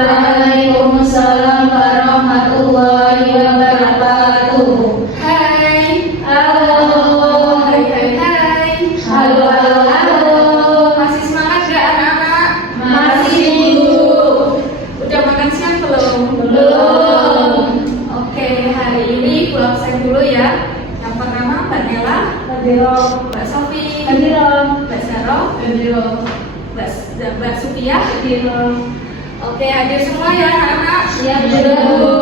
Waalaikumsalam warahmatullahi wabarakatuh. Hai. Halo. Hai. Halo, halo, halo. Masih semangat gak anak-anak? Masih, Bu. Udah makan siang belum? Belum. Oke, hari ini Ibu absen dulu ya. Yang pertama Mbak Nela, Mbak Sofi, Mbak Saro, Mbak Supia. Oke, hadir semua ya anak-anak. Siap, Bu.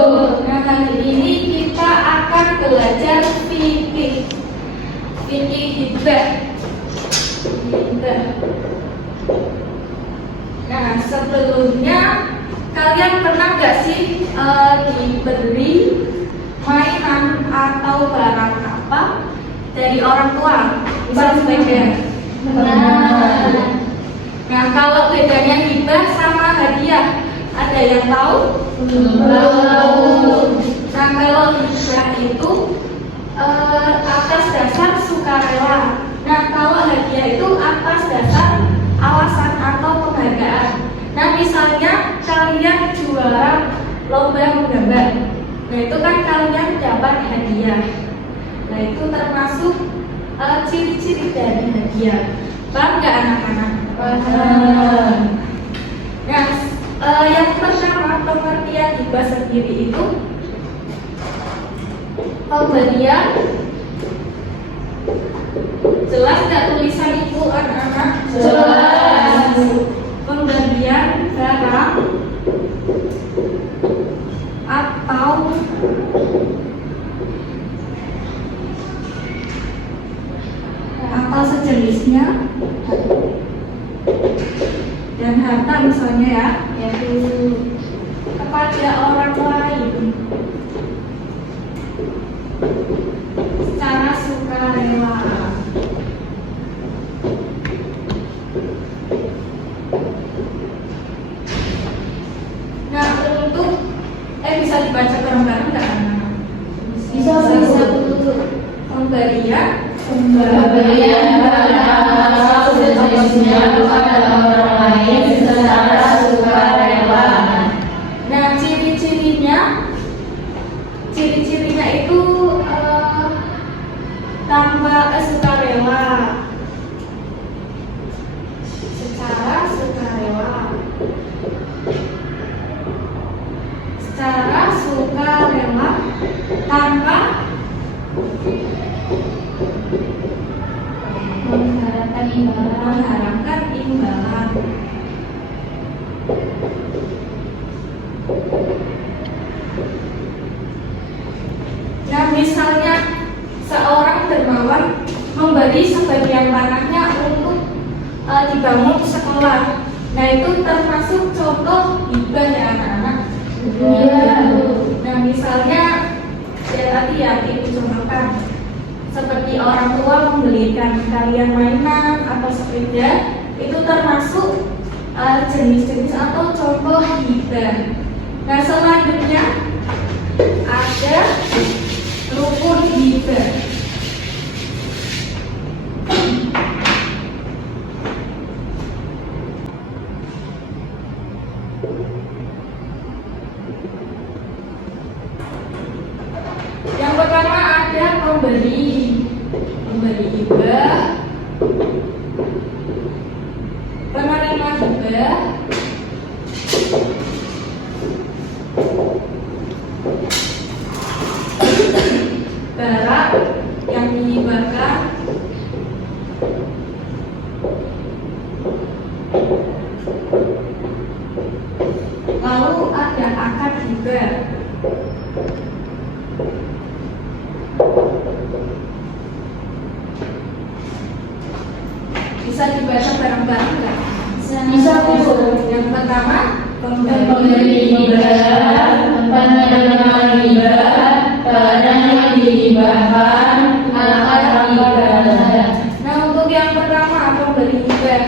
Nah, hari ini kita akan belajar fikih hibah. Nah, sebelumnya kalian pernah nggak sih diberi mainan atau barang apa dari orang tua? Misal sepeda. Nah, kalau bedanya hibah sama hadiah, ada yang tahu? Belum. Nah, kalau hibah itu atas dasar sukarela. Nah, kalau hadiah itu atas dasar alasan atau penghargaan. Nah, misalnya kalian juara lomba menggambar. Nah, itu kan kalian dapat hadiah. Nah, itu termasuk ciri-ciri dari hadiah. Paham nggak anak-anak? Paham. Nah, yang pertama pengertian hibah sendiri itu pemberian. Jelas nggak tulisan ibu anak-anak? Jelas. Pemberian barang atau sejenisnya dan harta misalnya ya, yaitu kepada orang lain secara sukarela. Nah, untuk bisa dibaca bareng-bareng nggak anak-anak? Bisa. Pemberian barang atau sejenisnya kepada orang lain secara sukarela. Nah, ciri-cirinya itu tanpa sukarela, secara sukarela, tanpa mengharapkan imbalan. Nah, misalnya seorang dermawan memberi sebagian tanahnya untuk dibangun sekolah. Nah, itu termasuk contoh hibah ya anak-anak. Iya. Nah, misalnya ya tadi ya ibu contohkan seperti orang tua membelikan kalian mainan atau sepeda, itu termasuk jenis-jenis atau contoh hibah. Nah, selanjutnya ada rukun hibah. Yang pertama ada pemberi hibah, penerima hibah, barang yang dihibahkan, lalu ada akad hibah. Bisa dibaca bareng-bareng nggak? Bisa, Bu. Yang pertama Pemberi hibah, penerima hibah, barang yang dihibahkan, akad hibah. Nah, untuk yang pertama pemberi hibah.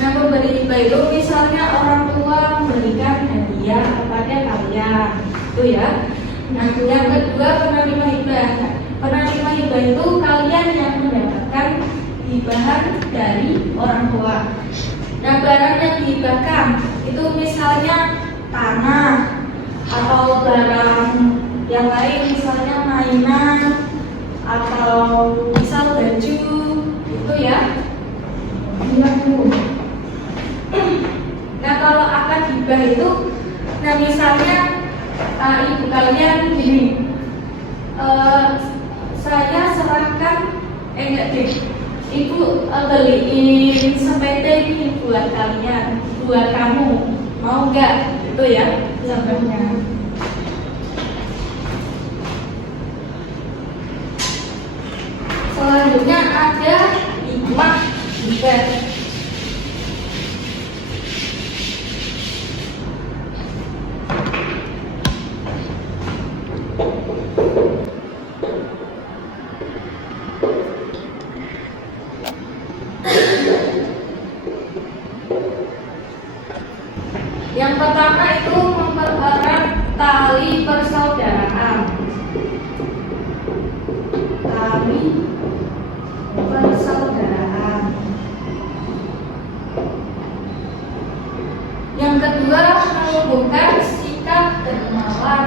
Nah, pemberi hibah itu misalnya orang tua memberikan hadiah kepada kalian, itu ya. Nah, yang kedua penerima hibah. Penerima hibah itu kalian yang mendapatkan hibahan dari orang tua. Nah, barang yang dihibahkan itu misalnya tanah atau barang yang lain, misalnya mainan atau misal baju itu ya. Iya Bu. Nah kalau akad hibah itu, nah misalnya ibu kalian gini, saya serahkan, enggak deh, ibu beliin sepeda ini buat kalian, buat kamu, mau nggak? Itu ya contohnya. Selanjutnya ada hikmah hibah. Yang pertama itu mempererat tali persaudaraan. Tali persaudaraan. Yang kedua menumbuhkan sikap dermawan.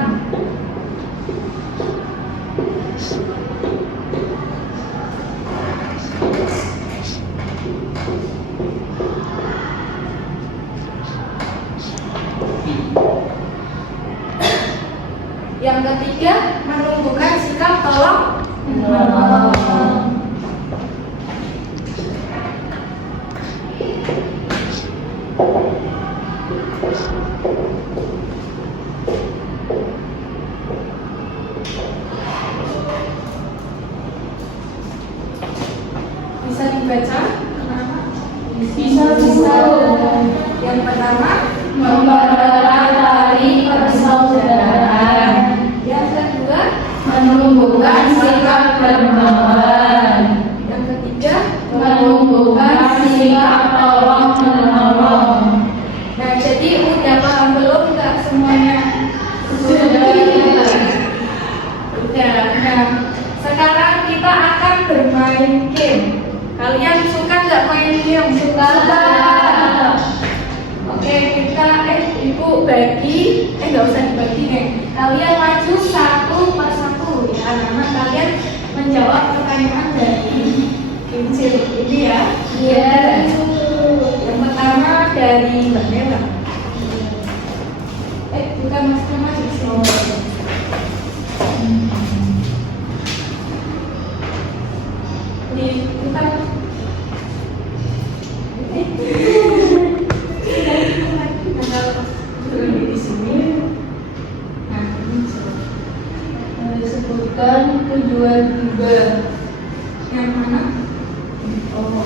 Yang ketiga menumbuhkan sikap tolong menolong. Bisa dibaca? Bisa. Yang pertama Mempererat tali persaudaraan. yang kedua, Menumbuhkan sikap dermawan. yang ketiga. Menumbuhkan sikap tolong menolong. Nah, jadi udah paham belum nggak semuanya? Sudah. Udah. Nah, sekarang kita akan bermain game. Kalian suka nggak main game? Suka. Oke, kita ibu bagi, nggak usah dibagi nih. Kalian maju satu persatu ya, anak-anak, kalian menjawab pertanyaan dari kincir ini ya. Iya. Yang pertama dari Mbak Nela. Bukan Mas Kemas sih. Di kita. Di sini. Nah, ini coba. Sebutkan tujuan hibah. Yang mana? Oh.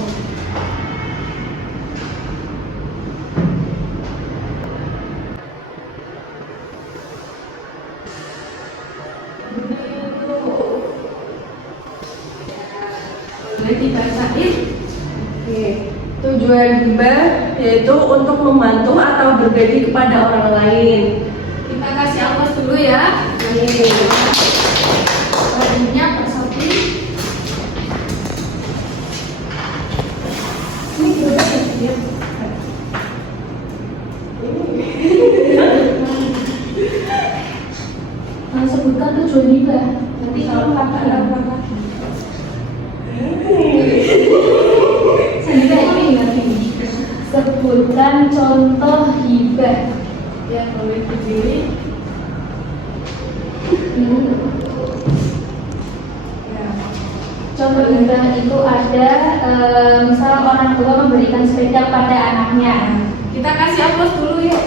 Boleh dibacain? Oke. Tujuan hibah yaitu untuk membantu atau berbagi kepada orang lain. Kita kasih aplaus dulu ya. Selanjutnya Pak Sofi. Ini gimana ya? Sebutkan tujuan hibah. Nanti kalau kakak sebutkan contoh hibah. Ya, boleh dipilih. Ya. Contoh hibah itu ada misal orang tua memberikan sepeda pada anaknya. Kita kasih aplaus dulu yuk.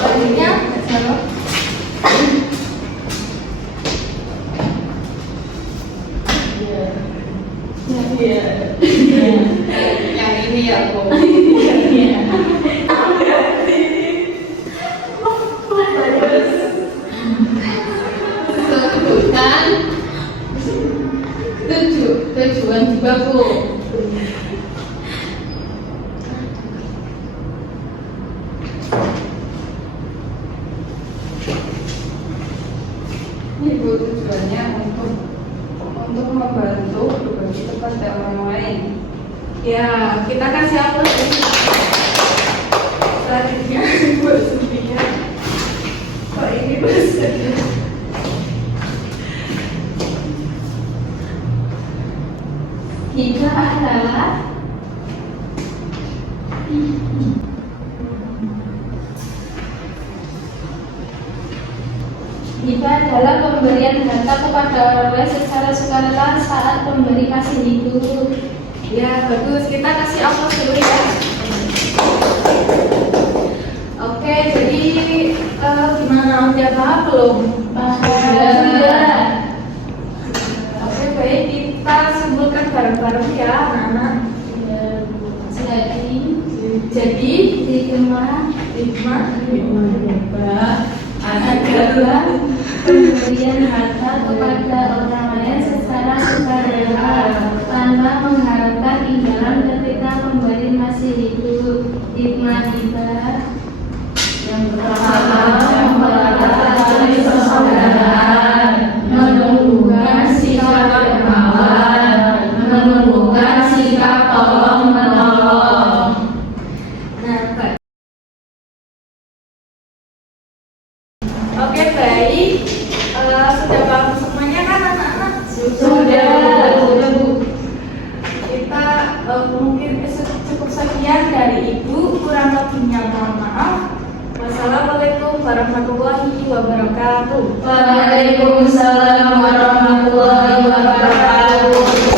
Selanjutnya, Yang ini ya, Bu. Sebutkan tujuan hibah Bu. Ini Bu, tujuannya untuk membantu berbagi kepada orang lain. ya kita kasih aplaus. Selanjutnya Selanjutnya Bu Sufia. Kok ini Bu Sufia? Hibah adalah hibah adalah pemberian harta kepada orang lain secara sukarela saat pemberi kasih hidup. Ya, bagus. Kita kasih aplaus dulu ya. Oke, jadi gimana? Udah paham belum? Sudah. Oke, baik. Kita simpulkan bareng-bareng ya, anak-anak. Jadi, Hikmah adalah pemberian harta kepada orang lain secara sukarela tanpa mengharapkan imbalan ketika pemberi masih hidup. Hikmah hibah yang pertama memperhatikan tali persaudaraan, menumbuhkan sikap dermawan, menumbuhkan sikap tolong menolong. nah, baik. Oke, baik. Sudah paham semuanya kan anak-anak? Sudah Bu. Kita mungkin cukup sekian dari Ibu, kurang lebihnya mohon maaf. Wassalamualaikum warahmatullahi wabarakatuh. Waalaikumsalam warahmatullahi wabarakatuh.